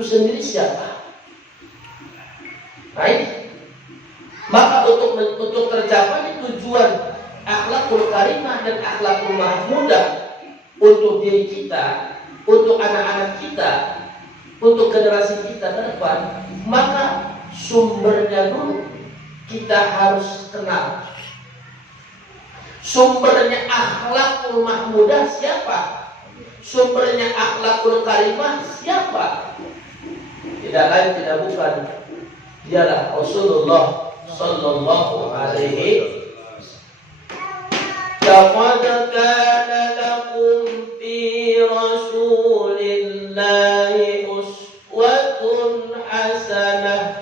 itu sendiri siapa? Baik. Maka untuk tercapai tujuan akhlakul karimah dan akhlakul mahmudah untuk diri kita, untuk anak-anak kita, untuk generasi kita ke depan, maka sumbernya dulu kita harus kenal. Sumbernya akhlakul mahmudah siapa? Sumbernya akhlakul karimah siapa? Tidak lain tidak bukan, dialah Rasulullah sallallahu alaihi wasallam. Laqad kana lakum fi rasulillahi uswatun hasanah.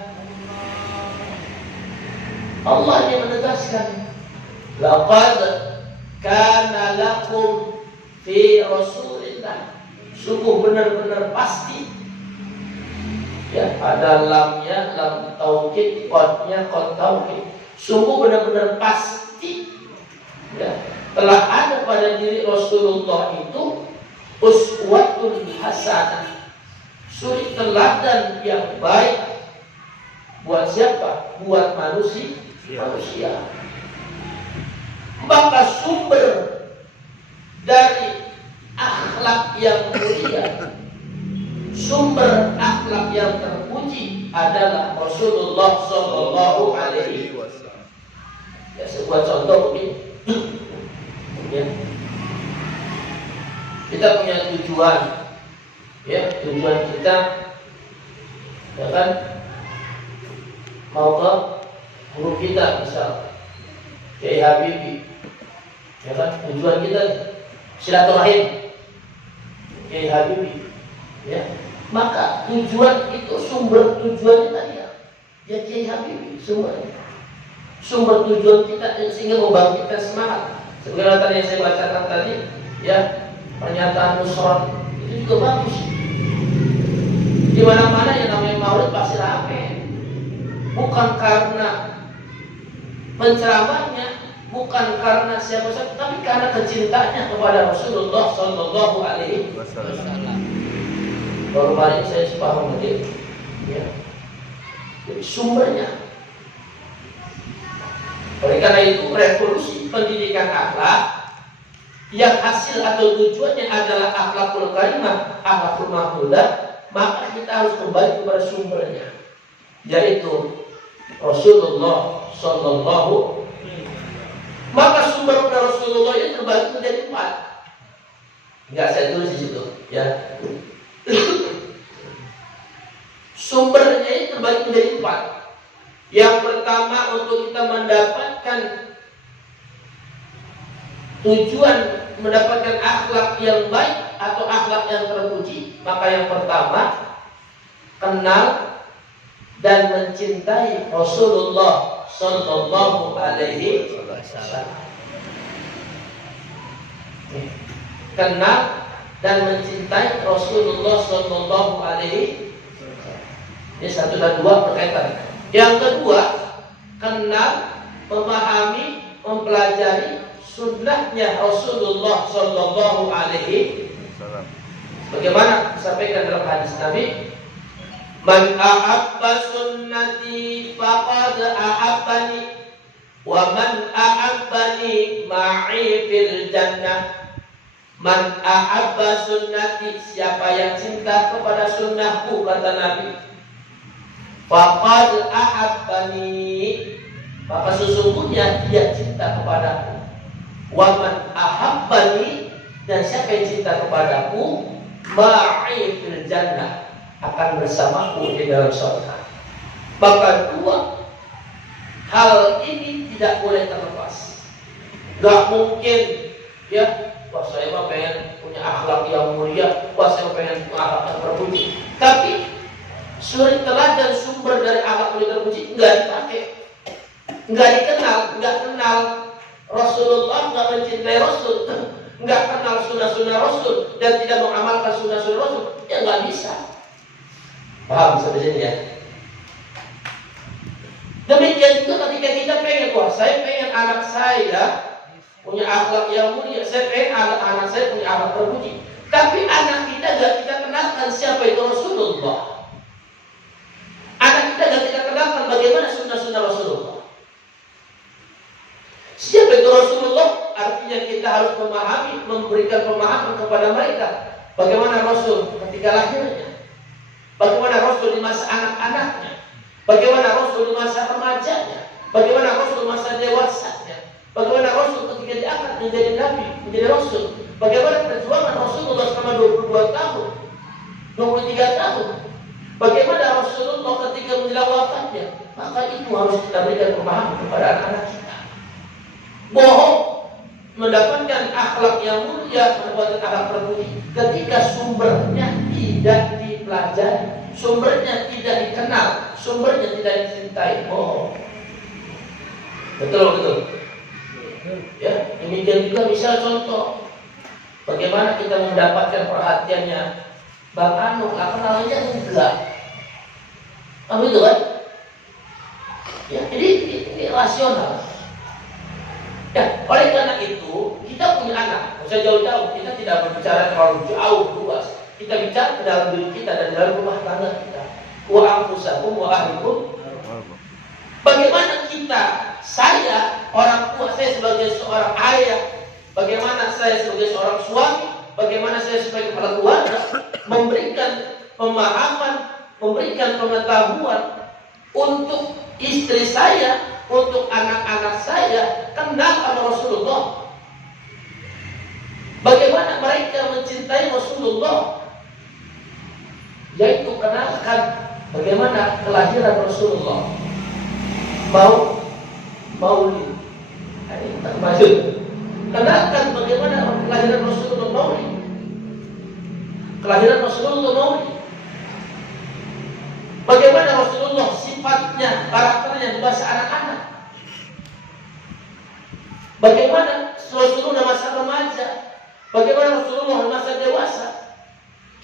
Allah yang menegaskan, laqad kana lakum fi rasulillah, sungguh benar-benar pasti. Ya, ada lamnya, lam taukid, qadnya qad taukid. Sungguh benar-benar pasti, ya, telah ada pada diri Rasulullah itu uswatun hasanah, suri teladan yang baik. Buat siapa? Buat manusia. Maka sumber dari akhlak yang mulia, sumber akhlak yang terpuji adalah Rasulullah sallallahu alaihi wasallam. Ya, sebuah contoh ini. Ya. Kita punya tujuan. Ya, tujuan kita, ya kan, mau ke guru kita misal Kiai Habibie, ya kan, tujuan kita silaturahim Kiai Habibie, ya. Maka tujuan itu, sumber tujuannya tadi ya Kiai Habibie, sumber tujuan kita sehingga membangkitkan semangat. Sebenarnya tadi yang saya bacakan tadi, ya, pernyataan Nusron itu juga bagus. Di mana-mana yang namanya maulid pasti rame. Bukan karena penceramahnya, bukan karena siapa-siapa, tapi karena kecintanya kepada Rasulullah sallallahu alaihi wasallam. Baru kali saya sepaham lagi, ya. Jadi sumbernya. Oleh karena itu, revolusi pendidikan akhlak yang hasil atau tujuannya adalah akhlakul karimah, akhlakul mahmudah, maka kita harus kembali kepada sumbernya, yaitu Rasulullah sallallahu. Maka sumber Rasulullah itu terbagi menjadi 4. Enggak saya tulis di situ, ya. Sumbernya itu terbagi menjadi 4. Yang pertama, untuk kita mendapatkan tujuan mendapatkan akhlak yang baik atau akhlak yang terpuji, maka yang pertama, kenal dan mencintai Rasulullah sallallahu alaihi wasallam. Kenal dan mencintai Rasulullah sallallahu alaihi wasallam. Ini 1 dan 2 berkaitan. Yang kedua, kenal, memahami, mempelajari sunnahnya Rasulullah sallallahu alaihi wasallam. Bagaimana disampaikan dalam hadis Nabi, man ahabba sunnati faqad ahabbani wa man ahabbani ma'i fil jannah. Man ahabba sunnati, siapa yang cinta kepada sunnahku, kata Nabi, faqad ahabbani, maka sesungguhnya dia cinta kepadaku. Wa man ahabbani, dan siapa yang cinta kepadaku, ma'i fil jannah, akan bersamaku di dalam surga. Maka 2 hal ini tidak boleh terlepas. Gak mungkin, ya, wah saya mah pengen punya akhlak yang mulia, wah saya pengen punya akhlak yang terpuji, tapi suri teladan sumber dari akhlak yang terpuji enggak dipakai, enggak dikenal, enggak kenal Rasulullah, enggak mencintai Rasul, enggak kenal sunnah-sunnah Rasul, dan tidak mengamalkan sunnah-sunnah Rasul, ya enggak bisa. Paham sampai sini ya? Demikian juga ketika kita pengen, wah saya pengen anak saya punya akhlak yang mulia, saya pengen anak saya punya akhlak terpuji, tapi anak kita gak kita kenalkan siapa itu Rasulullah, Ada nggak kita kenalkan bagaimana sunnah-sunnah Rasulullah? Siapa itu Rasulullah? Artinya kita harus memahami, memberikan pemahaman kepada mereka. Bagaimana Rasul ketika lahirnya, bagaimana Rasul di masa anak-anaknya, bagaimana Rasul di masa remajanya, bagaimana Rasul masa dewasanya, bagaimana Rasul ketika diangkat menjadi Nabi, menjadi Rasul, bagaimana perjuangan Rasulullah selama 22 tahun, 23 tahun, bagaimana Rasulullah ketika menjelang wafatnya. Maka itu harus kita berikan pemahaman kepada anak-anak kita. Bohong, mendapatkan akhlak yang mulia, mendapatkan akhlak terpuji ketika sumbernya tidak dipelajari, sumbernya tidak dikenal, sumbernya tidak dicintai. Bohong. Betul. Ya, demikian juga misal contoh bagaimana kita mendapatkan perhatiannya Bang Anu, kenalnya enggak. Kamu itu kan? Ya, jadi ini rasional. Ya, oleh karena itu kita punya anak. Usah jauh-jauh, kita tidak berbicara terlalu jauh luas. Kita bicara ke dalam diri kita dan dalam rumah tangga kita. Wa anfusakum wa ahlikum. Bagaimana kita, saya orang tua, saya sebagai seorang ayah, bagaimana saya sebagai seorang suami, bagaimana saya sebagai kepala keluarga memberikan pemahaman, memberikan pengetahuan untuk istri saya, untuk anak-anak saya kenal sama Rasulullah. Bagaimana mereka mencintai Rasulullah, yaitu kenalkan bagaimana kelahiran Rasulullah. Maulid. Ini kita maksud. Kenalkan bagaimana kelahiran Rasulullah Maulid. Kelahiran Rasulullah Maulid. Bagaimana Rasulullah sifatnya, karakternya di masa anak-anak. Bagaimana Rasulullah masa remaja. Bagaimana Rasulullah masa dewasa.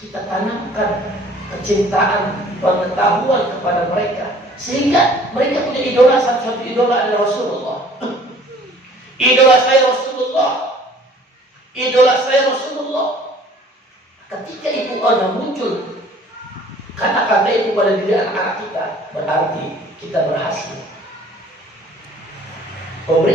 Kita tanamkan kecintaan, pengetahuan kepada mereka, sehingga mereka punya idola. Satu-satu idola adalah Rasulullah. Idola saya Rasulullah. Idola saya Rasulullah. Ketika itu ada muncul kata-kata itu pada diri anak-anak kita, berarti kita berhasil.